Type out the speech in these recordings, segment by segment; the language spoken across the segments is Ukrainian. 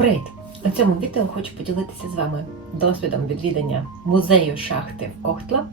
Привіт! У цьому відео хочу поділитися з вами досвідом відвідання музею шахти в Кохтла,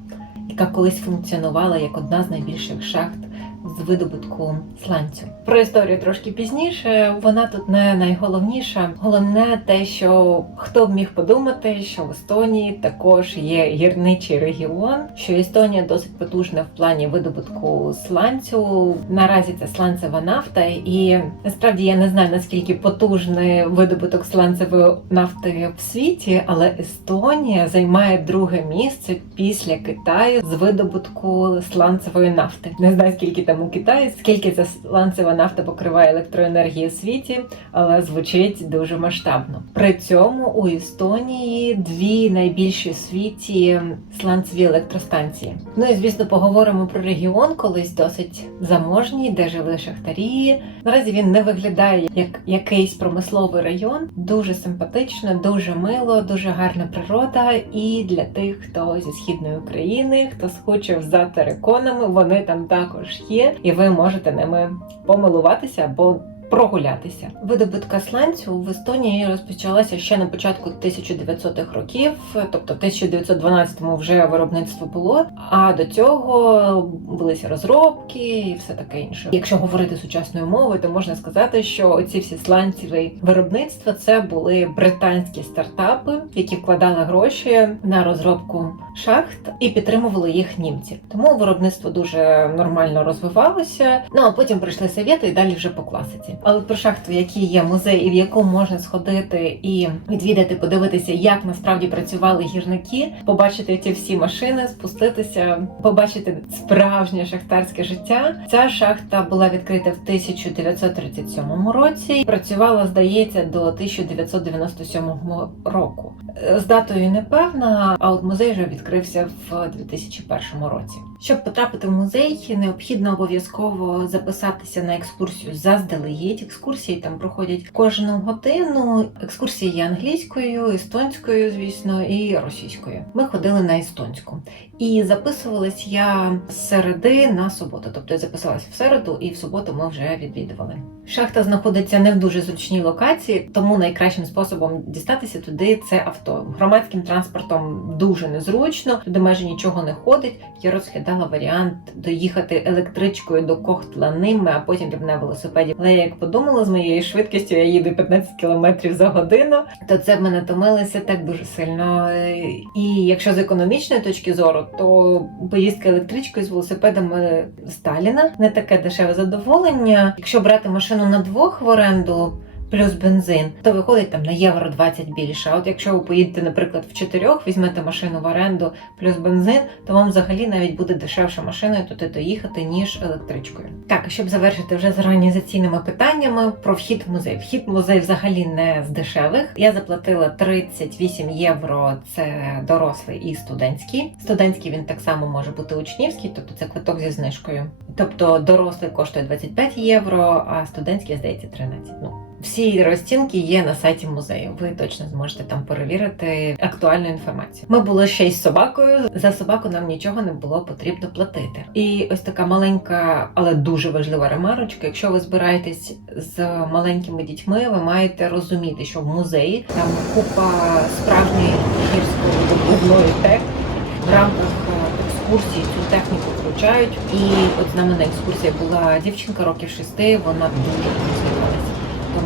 яка колись функціонувала як одна з найбільших шахт з видобутку сланцю. Про історію трошки пізніше. Вона тут не найголовніша. Головне те, що хто б міг подумати, що в Естонії також є гірничий регіон, що Естонія досить потужна в плані видобутку сланцю. Наразі це сланцева нафта, і насправді я не знаю наскільки потужний видобуток сланцевої нафти в світі, але Естонія займає друге місце після Китаю з видобутку сланцевої нафти. Не знаю скільки там у Китаї, скільки ця сланцева нафта покриває електроенергії в світі, але звучить дуже масштабно. При цьому у Естонії дві найбільші в світі сланцеві електростанції. Ну і звісно, поговоримо про регіон, колись досить заможній, де жили шахтарі. Наразі він не виглядає як якийсь промисловий район. Дуже симпатично, дуже мило, дуже гарна природа. І для тих, хто зі східної України, хто схоче за териконами, вони там також є, і ви можете ними помилуватися або прогулятися. Видобутка сланцю в Естонії розпочалася ще на початку 1900-х років, тобто в 1912-му вже виробництво було. А до цього велися розробки і все таке інше. Якщо говорити сучасною мовою, то можна сказати, що ці всі сланцеві виробництва це були британські стартапи, які вкладали гроші на розробку шахт і підтримували їх німці. Тому виробництво дуже нормально розвивалося. Ну а потім прийшли совєти і далі вже по класиці. Але про шахту, які є музей, і в яку можна сходити і відвідати, подивитися, як насправді працювали гірники, побачити ці всі машини, спуститися, побачити справжнє шахтарське життя. Ця шахта була відкрита в 1937 році. Працювала, здається, до 1997 року. З датою не певна, а от музей вже відкрився в 2001 році. Щоб потрапити в музей, необхідно обов'язково записатися на екскурсію заздалегідь. Екскурсії там проходять кожну годину. Екскурсії є англійською, естонською, звісно, і російською. Ми ходили на естонську. І записувалась я з середи на суботу. Тобто я записалась в середу, і в суботу ми вже відвідували. Шахта знаходиться не в дуже зручній локації, тому найкращим способом дістатися туди це авто. Громадським транспортом дуже незручно, туди майже нічого не ходить. Я розглядала варіант доїхати електричкою до Кохтла ними, а потім на велосипеді. Але я як подумала з моєю швидкістю, я їду 15 км за годину, то це в мене томилося так дуже сильно. І якщо з економічної точки зору, то поїздка електричкою з велосипедами Сталіна не таке дешеве задоволення. Якщо брати машину на двох в оренду. Плюс бензин, то виходить там на євро 20 більше. А от якщо ви поїдете, наприклад, в чотирьох, візьмете машину в оренду плюс бензин, то вам взагалі навіть буде дешевше машиною туди доїхати, ніж електричкою. Так, щоб завершити вже з організаційними питаннями про вхід в музей. Вхід в музей взагалі не з дешевих. Я заплатила 38 євро. Це дорослий і студентський. Студентський він так само може бути учнівський, тобто це квиток зі знижкою. Тобто дорослий коштує 25 євро, а студентський здається 13. Ну всі розцінки є на сайті музею. Ви точно зможете там перевірити актуальну інформацію. Ми були ще й з собакою. За собаку нам нічого не було потрібно платити. І ось така маленька, але дуже важлива ремарочка. Якщо ви збираєтесь з маленькими дітьми, ви маєте розуміти, що в музеї там купа справжньої гірсько-добувної техніки в рамках екскурсії цю техніку включають. І от з нами на екскурсії була дівчинка років шести. Вона дуже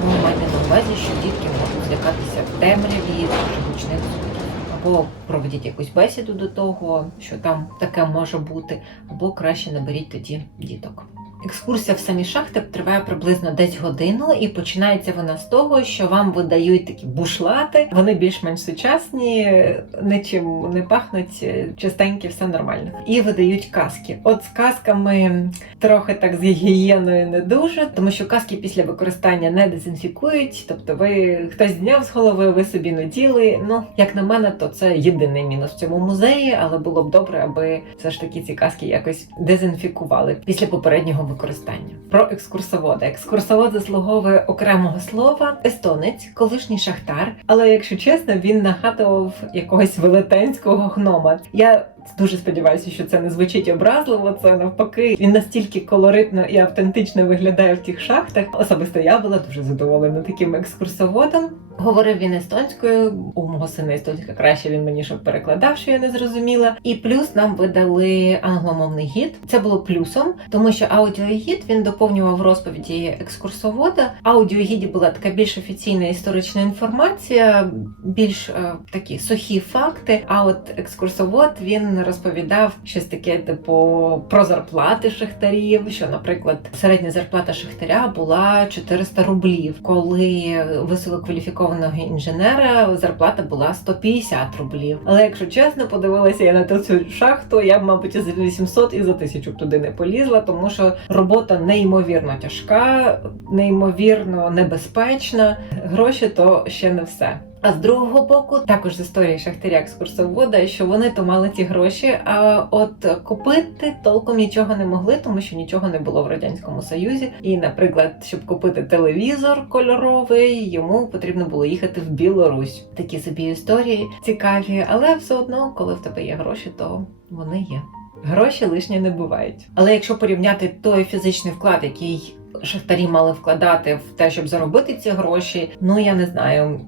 Тому майте на увазі, що дітки можуть злякатися в темряві дуже гучних звуків. Або проведіть якусь бесіду до того, що там таке може бути, або краще наберіть тоді діток. Екскурсія в самі шахти триває приблизно десь годину, і починається вона з того, що вам видають такі бушлати. Вони більш-менш сучасні, нічим не пахнуть, чистенькі, все нормально. І видають каски. От з касками трохи так з гігієною не дуже, тому що каски після використання не дезінфікують. Тобто, ви хтось зняв з голови, ви собі наділи. Ну, як на мене, то це єдиний мінус в цьому музеї, але було б добре, аби все ж таки ці каски якось дезінфікували після попереднього використання. Про екскурсовода. Екскурсовод заслуговує окремого слова. Естонець, колишній шахтар. Але якщо чесно, він нагадував якогось велетенського гнома. Я Дуже сподіваюся, що це не звучить образливо. Це навпаки. Він настільки колоритно і автентично виглядає в тих шахтах. Особисто я була дуже задоволена таким екскурсоводом. Говорив він естонською. У мого сина естонська краще він мені щоб перекладав, що я не зрозуміла. І плюс нам видали англомовний гід. Це було плюсом, тому що аудіогід він доповнював розповіді екскурсовода. Аудіогіді була така більш офіційна історична інформація, більш е, такі сухі факти. А от екскурсовод він розповідав щось таке, типу про зарплати шахтарів. Що, наприклад, середня зарплата шахтаря була 400 рублів, коли висококваліфікованого інженера зарплата була 150 рублів. Але якщо чесно, подивилася я на цю шахту, я б, мабуть, і за 800 і за 1000 б туди не полізла, тому що робота неймовірно тяжка, неймовірно небезпечна. Гроші то ще не все. А з другого боку, також з історії шахтаря екскурсовода, що вони то мали ті гроші, а от купити толком нічого не могли, тому що нічого не було в радянському союзі. І, наприклад, щоб купити телевізор кольоровий, йому потрібно було їхати в Білорусь. Такі собі історії цікаві, але все одно, коли в тебе є гроші, то вони є. Гроші лишні не бувають. Але якщо порівняти той фізичний вклад, який шахтарі мали вкладати в те, щоб заробити ці гроші, ну я не знаю,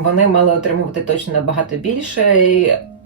вони мали отримувати точно набагато більше.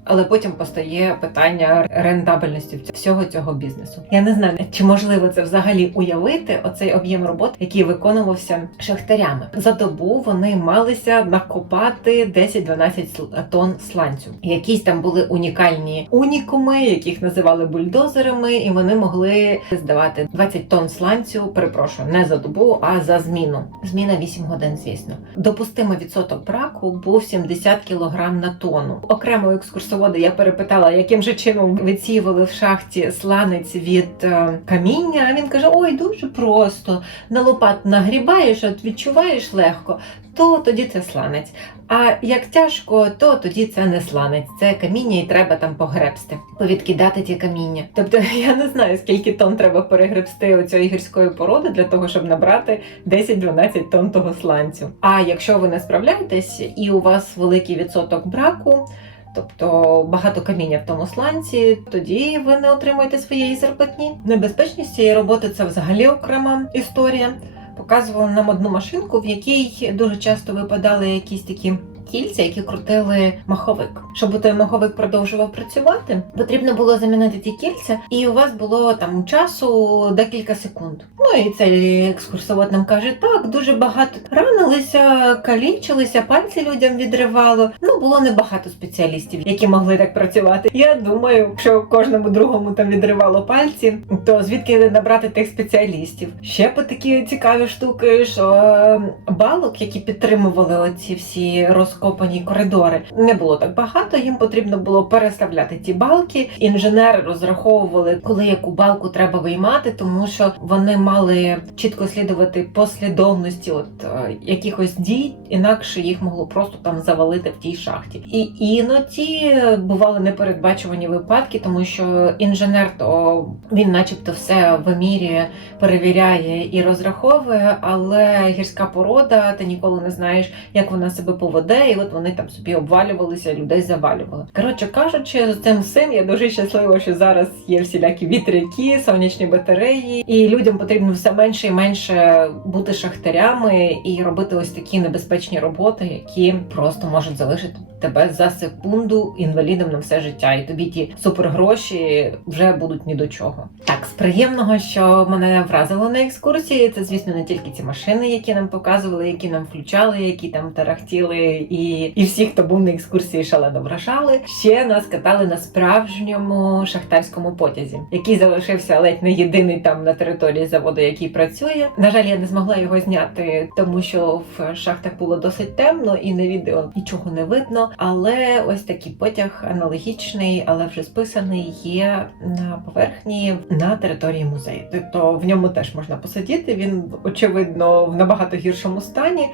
Але потім постає питання рентабельності всього цього бізнесу. Я не знаю, чи можливо це взагалі уявити оцей об'єм робот, який виконувався шахтарями. За добу вони малися накопати 10-12 тонн сланцю. Якісь там були унікальні унікуми, яких називали бульдозерами, і вони могли здавати 20 тонн сланцю. Перепрошую, не за добу, а за зміну. Зміна 8 годин, звісно. Допустимий відсоток браку був 70 кг на тонну. Окремо екскурсовода я перепитала, яким же чином вицівали в шахті сланець від е, каміння. А він каже: Ой, дуже просто. На лопат нагрібаєш, от відчуваєш легко, то тоді це сланець. А як тяжко, то тоді це не сланець, це каміння, і треба там погребсти, повідкидати ті каміння. Тобто я не знаю, скільки тонн треба перегребсти оцієї гірської породи для того, щоб набрати 10-12 тонн того сланцю. А якщо ви не справляєтесь і у вас великий відсоток браку. Тобто багато каміння в тому сланці, тоді ви не отримуєте своєї зарплатні. Небезпечність цієї роботи це взагалі окрема історія. Показувала нам одну машинку, в якій дуже часто випадали якісь такі кільця, які крутили маховик. Щоб той маховик продовжував працювати, потрібно було замінити ті кільця, і у вас було там часу декілька секунд. Ну і цей екскурсовод нам каже: так, дуже багато ранилися, калічилися, пальці людям відривало. Ну було небагато спеціалістів, які могли так працювати. Я думаю, якщо кожному другому там відривало пальці, то звідки набрати тих спеціалістів? Ще по такі цікаві штуки, що балок, які підтримували оці всі розкопані коридори, не було так багато. Їм потрібно було переставляти ті балки. Інженери розраховували, коли яку балку треба виймати, тому що вони мали чітко слідувати послідовності от е, якихось дій, інакше їх могло просто там завалити в тій шахті. І іноді бували непередбачувані випадки, тому що інженер то він, начебто, все вимірює, перевіряє і розраховує, але гірська порода, ти ніколи не знаєш, як вона себе поведе, і от вони там собі обвалювалися, людей завалювали. Коротше кажучи, з цим всім я дуже щаслива, що зараз є всілякі вітряки, сонячні батареї, і людям потрібно все менше і менше бути шахтарями і робити ось такі небезпечні роботи, які просто можуть залишити тебе за секунду інвалідом на все життя, і тобі ті супергроші вже будуть ні до чого. Так, з приємного, що мене вразило на екскурсії, це звісно не тільки ці машини, які нам показували, які нам включали, які там тарахтіли, і, і всі, хто був на екскурсії, шалено вражали. Ще нас катали на справжньому шахтарському потязі, який залишився ледь не єдиний там на території заводу, який працює. На жаль, я не змогла його зняти, тому що в шахтах було досить темно і на відео нічого не видно. Але ось такий потяг аналогічний, але вже списаний, є на поверхні на території музею. Тобто в ньому теж можна посидіти. Він очевидно в набагато гіршому стані.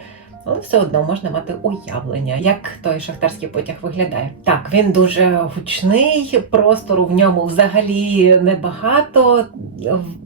Але все одно можна мати уявлення, як той шахтарський потяг виглядає. Так, він дуже гучний, простору в ньому взагалі небагато.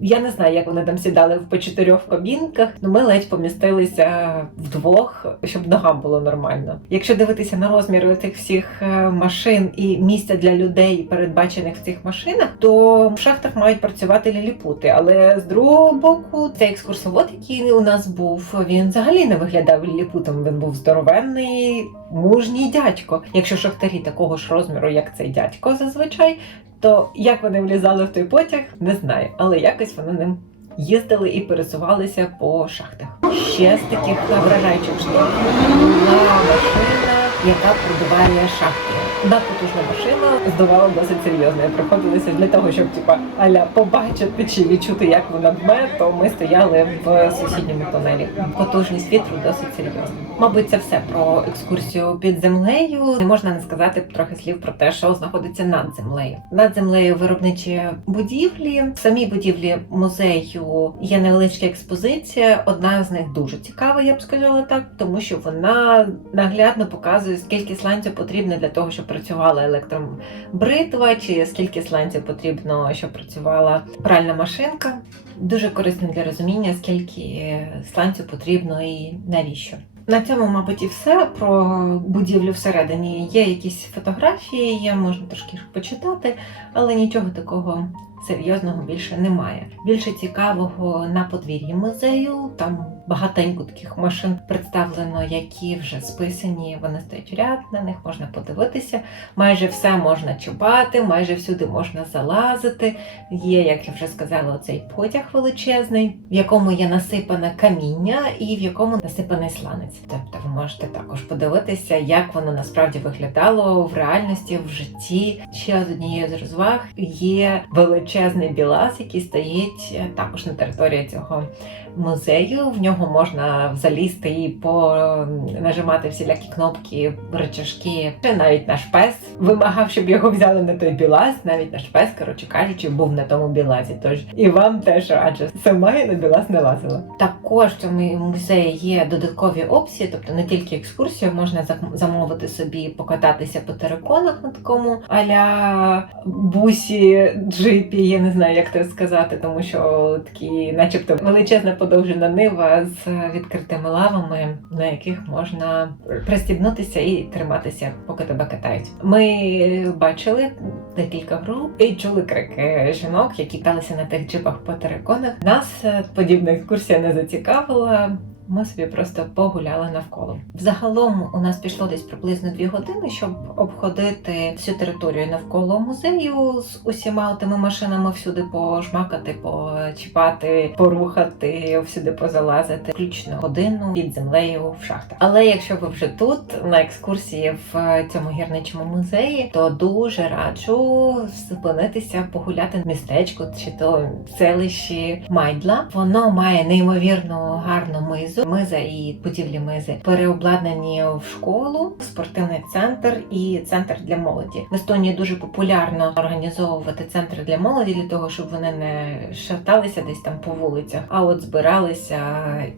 Я не знаю, як вони там сідали в по чотирьох кабінках. Ну ми ледь помістилися вдвох, щоб ногам було нормально. Якщо дивитися на розміри цих всіх е, машин і місця для людей, передбачених в цих машинах, то в шахтах мають працювати ліліпути. Але з другого боку, цей екскурсовод, який у нас був, він взагалі не виглядав ліліпутом. Він був здоровенний, мужній дядько. Якщо шахтарі такого ж розміру, як цей дядько, зазвичай, то як вони влізали в той потяг, не знаю, але якось вони ним. Їздили і пересувалися по шахтах. Ще з таких вражаючих штук була машина, яка продуває шахти. Надпотужна машина здавала досить серйозно. І приходилося для того, щоб типа аля побачити чи відчути, як вона дме, то ми стояли в сусідньому тунелі. Потужність вітру досить серйозна. Мабуть, це все про екскурсію під землею. Не можна не сказати трохи слів про те, що знаходиться над землею. Над землею виробничі будівлі. В самій будівлі музею є невеличка експозиція. Одна з них дуже цікава, я б сказала так, тому що вона наглядно показує, скільки сланцю потрібно для того, щоб працювала електробритва, чи скільки сланців потрібно, щоб працювала пральна машинка. Дуже корисно для розуміння, скільки сланців потрібно і навіщо. На цьому, мабуть, і все про будівлю всередині. Є якісь фотографії, є, можна трошки почитати, але нічого такого серйозного більше немає. Більше цікавого на подвір'ї музею. Там багатенько таких машин представлено, які вже списані. Вони стоять ряд, на них можна подивитися. Майже все можна чубати, майже всюди можна залазити. Є, як я вже сказала, цей потяг величезний, в якому є насипане каміння і в якому насипаний сланець. Тобто ви можете також подивитися, як воно насправді виглядало в реальності, в житті. Ще однією з розваг є величезний білаз, який стоїть е, також на території цього музею. В нього можна залізти і понажимати всілякі кнопки, рычажки. Ще навіть наш пес вимагав, щоб його взяли на той білаз. Навіть наш пес, коротше кажучи, був на тому білазі. Тож і вам теж раджу. Сама я на білаз не лазила. Також в цьому музеї є додаткові опції, тобто не тільки екскурсію, можна замовити собі покататися по териконах на такому аля бусі, джипі, я не знаю, як це сказати, тому що такі, начебто, величезна подовжена нива з відкритими лавами, на яких можна пристібнутися і триматися, поки тебе катають. Ми бачили декілька груп і чули крики жінок, які каталися на тих джипах по териконах. Нас е, подібна екскурсія не зацікавила. Ми собі просто погуляли навколо. Взагалом у нас пішло десь приблизно дві години, щоб обходити всю територію навколо музею з усіма тими машинами всюди пожмакати, почіпати, порухати, всюди позалазити, включно годину під землею в шахтах. Але якщо ви вже тут на екскурсії в цьому гірничому музеї, то дуже раджу зупинитися, погуляти в містечку чи то в селищі Майдла. Воно має неймовірно гарну мизу. Миза і будівлі мизи переобладнані в школу, спортивний центр і центр для молоді. В Естонії дуже популярно організовувати центри для молоді для того, щоб вони не шаталися десь там по вулицях, а от збиралися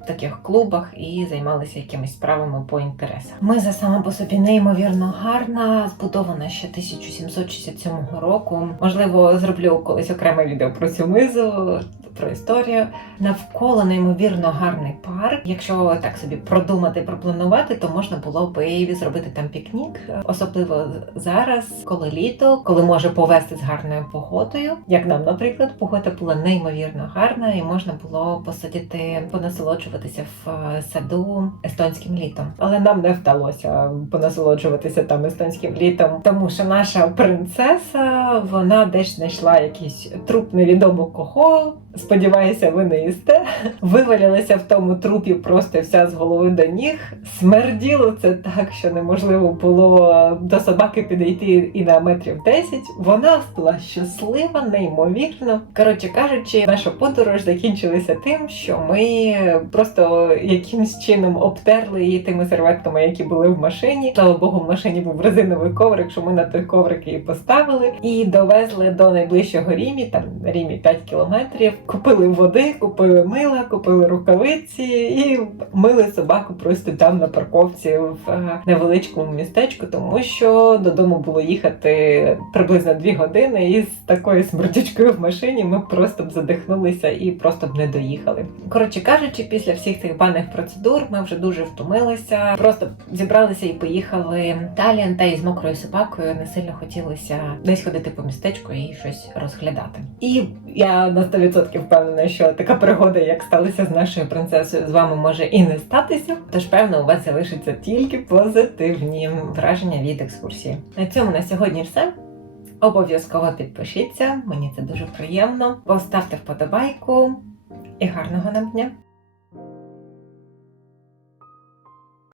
в таких клубах і займалися якимись справами по інтересах. Миза сама по собі неймовірно гарна, збудована ще 1767 року. Можливо, зроблю колись окреме відео про цю мизу. Про історію навколо неймовірно гарний парк. Якщо так собі продумати, пропланувати, то можна було би зробити там пікнік, особливо зараз, коли літо, коли може повести з гарною погодою. Як нам, наприклад, погода була неймовірно гарна, і можна було посидіти, понасолоджуватися в е, саду естонським літом. Але нам не вдалося понасолоджуватися там естонським літом, тому що наша принцеса вона десь знайшла якийсь труп невідомо кого. Сподіваюся, ви не їсте. Вивалялася в тому трупі просто вся з голови до ніг. Смерділо це так, що неможливо було до собаки підійти і на метрів 10. Вона була щаслива, неймовірно. Коротше кажучи, наша подорож закінчилася тим, що ми просто якимсь чином обтерли її тими серветками, які були в машині. Слава Богу, в машині був резиновий коврик, що ми на той коврик її поставили і довезли до найближчого рімі, там рімі 5 кілометрів. Купили води, купили мила, купили рукавиці і мили собаку просто там на парковці в е, невеличкому містечку, тому що додому було їхати приблизно дві години, і з такою смердючкою в машині ми просто б задихнулися і просто б не доїхали. Коротше кажучи, після всіх цих банних процедур ми вже дуже втомилися. Просто зібралися і поїхали далі. Та й з мокрою собакою не сильно хотілося десь ходити по містечку і щось розглядати. І я на 100% впевнена, що така пригода, як сталася з нашою принцесою, з вами може і не статися. Тож, певно, у вас залишаться тільки позитивні враження від екскурсії. На цьому на сьогодні все. Обов'язково підпишіться, мені це дуже приємно. Поставте вподобайку і гарного нам дня!